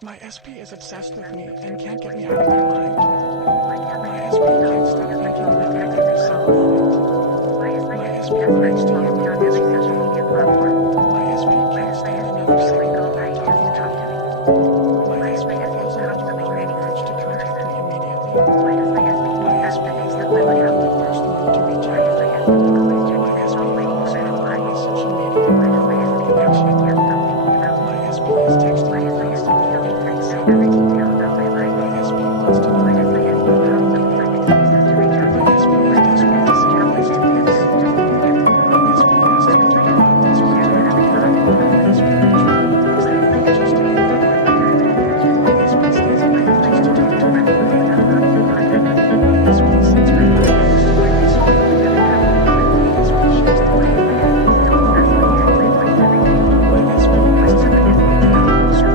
My SP is obsessed with me and can't get me out of their mind. My SP can't stop thinking with every single moment. My SP writes to you on every social media platform. My SP can't stand another second without talking to me. My SP feels an overwhelming urge to contact me immediately. My SP is the one I have to first move to reach out. My SP follows me on all my social media for connection. My SP is texting me constantly. My SP wants to know everything about me. My SP is desperate to see me face to face. My SP asks me to go out this weekend. My SP controls me as if I'm just a number. My SP stays up late just to talk to me. My SP sends me photos of every single day. My SP shares the light of my My SP asks me to go to the hospital.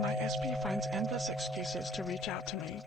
My SP finds endless excuses to reach out to me.